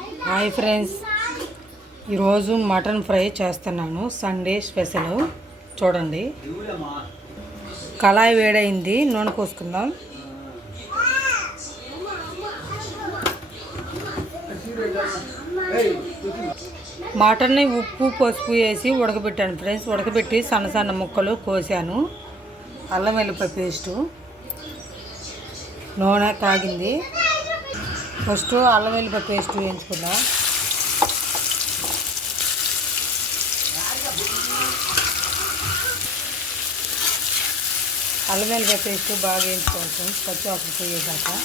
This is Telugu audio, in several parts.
హాయ్ ఫ్రెండ్స్, ఈరోజు మటన్ ఫ్రై చేస్తున్నాను. Sunday special. చూడండి, కళాయి వేడైంది, నూనె పోసుకుందాం. మటన్ని ఉప్పు పసుపు వేసి ఉడకబెట్టాను ఫ్రెండ్స్. ఉడకబెట్టి సన్న సన్న ముక్కలు కోసాను. అల్లం వెల్లిపాయ పేస్టు, నూనె కాగింది. ఫస్ట్ అల్లం వెల్లిపాయ పేస్ట్ వేయించుకుందాం. అల్లం వెల్లిపాయ పేస్ట్ బాగా వేయించుకోవాలి ఫ్రెండ్స్, పచ్చి వాసన పోయేదాకా.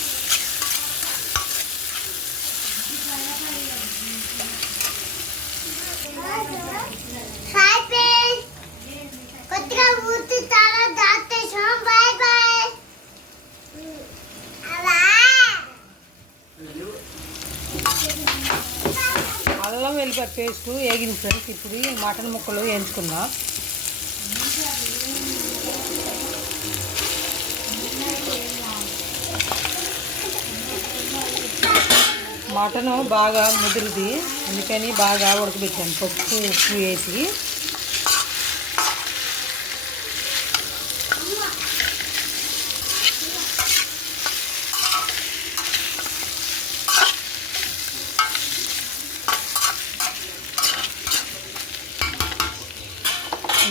అల్లం వెల్లిపాయ పేస్ట్ వేగింది ఫ్రెండ్స్. ఇప్పుడు మటన్ ముక్కలు వేయించుకుందాం. మటన్ బాగా ముదిరిది, అందుకని బాగా ఉడకబెట్టాను పప్పు ఉప్పు వేసి.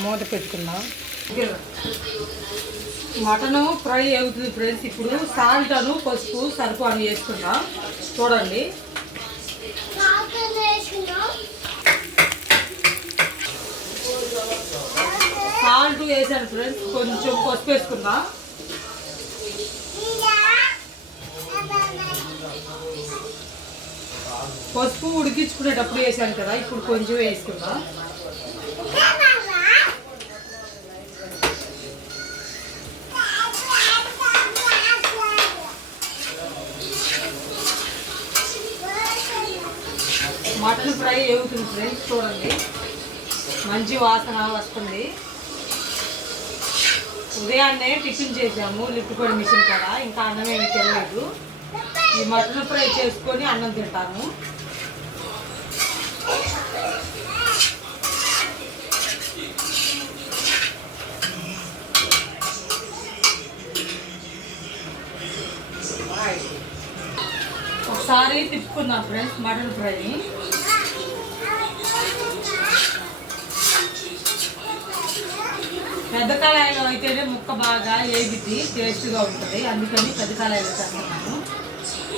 మూత పెట్టుకున్నాం. మటను ఫ్రై అవుతుంది ఫ్రెండ్స్. ఇప్పుడు సాల్ట్ అను పసుపు సరుపు అని వేసుకున్నాం. చూడండి, సాల్ట్ వేసాను ఫ్రెండ్స్. కొంచెం పసుపు వేసుకున్నా. పసుపు ఉడికించుకునేటప్పుడు వేసాను కదా, ఇప్పుడు కొంచెం వేసుకున్నా. మటన్ ఫ్రై అవుతుంది ఫ్రెండ్స్. చూడండి, మంచి వాసన వస్తుంది. ఉదయాన్నే టిఫిన్ చేసాము లిఫ్ట్ పొడి మిషన్ కాడ. ఇంకా అన్నం ఏమి తినలేదు. ఈ మటన్ ఫ్రై చేసుకొని అన్నం తింటాము. ఒకసారి తిప్పుకుందాం ఫ్రెండ్స్ మటన్ ఫ్రై. పెద్ద కళాయిలో అయితేనే ముక్క బాగా వేగిద్ది, టేస్ట్గా ఉంటుంది. అందుకని పెద్ద కళాయిలో చేస్తున్నాను.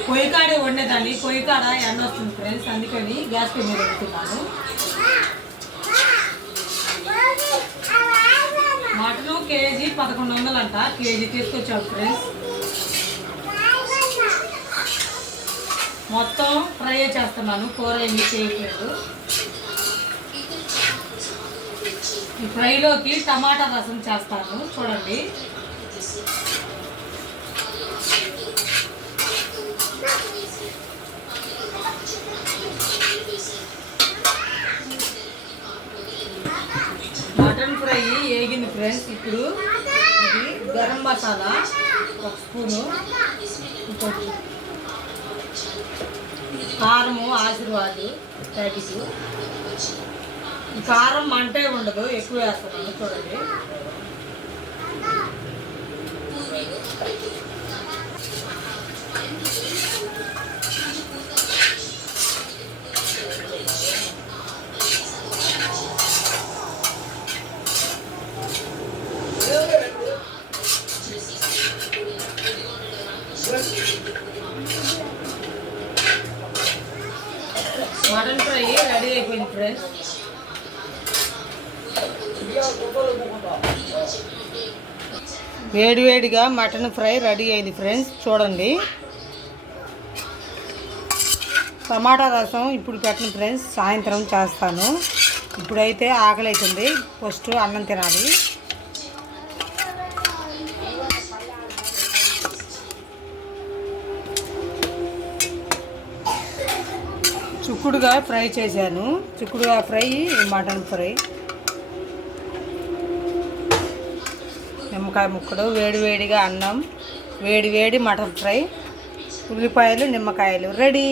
పొయ్యి కాడే వండేదాన్ని, పొయ్యి కాడ ఎండ వస్తుంది ఫ్రెండ్స్, అందుకని గ్యాస్ పొయ్యి మీద పెడుతున్నాను. మటను కేజీ 1100 అంట. కేజీ తీసుకొచ్చాము ఫ్రెండ్స్. మొత్తం ఫ్రై చేస్తున్నాను, కూర ఏమి చేయట్లేదు. ఈ ఫ్రైలోకి టమాటా రసం చేస్తాను. చూడండి, మటన్ ఫ్రై వేగింది ఫ్రెండ్స్. ఇప్పుడు ఇది గరం మసాలా 1 స్పూను, కారము ఆశీర్వాద్ ప్యాకెట్. ఈ కారం మంటే ఉండదు, ఎక్కువ వేస్తున్నాను. చూడండి, మటన్ ఫ్రై రెడీ అయిపోయింది ఫ్రెండ్స్. వేడివేడిగా మటన్ ఫ్రై రెడీ అయింది ఫ్రెండ్స్. చూడండి, టమాటా రసం ఇప్పుడు పెట్టను ఫ్రెండ్స్, సాయంత్రం చేస్తాను. ఇప్పుడైతే ఆకలి అవుతుంది, ఫస్ట్ అన్నం తినాలి. చిక్కుడుగా ఫ్రై చేశాను. చిక్కుడుగా ఫ్రై, మటన్ ఫ్రై, నిమ్మకాయ ముక్కలు, వేడివేడిగా అన్నం, వేడివేడి మటన్ ఫ్రై, ఉల్లిపాయలు, నిమ్మకాయలు రెడీ.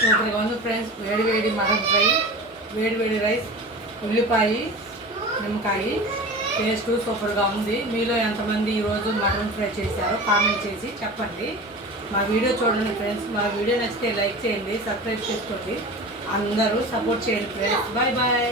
సూపర్గా ఉంది ఫ్రెండ్స్. వేడి వేడి మటన్ ఫ్రై, వేడి వేడి రైస్, ఉల్లిపాయ, నిమ్మకాయ, టేస్ట్ సూపర్గా ఉంది. మీలో ఎంతమంది ఈరోజు మటన్ ఫ్రై చేశారో కామెంట్ చేసి చెప్పండి. మా వీడియో చూడండి ఫ్రెండ్స్. మా వీడియో నచ్చితే లైక్ చేయండి, సబ్స్క్రైబ్ చేసుకోండి. అందరూ సపోర్ట్ చేయండి ఫ్రెండ్స్. Bye bye.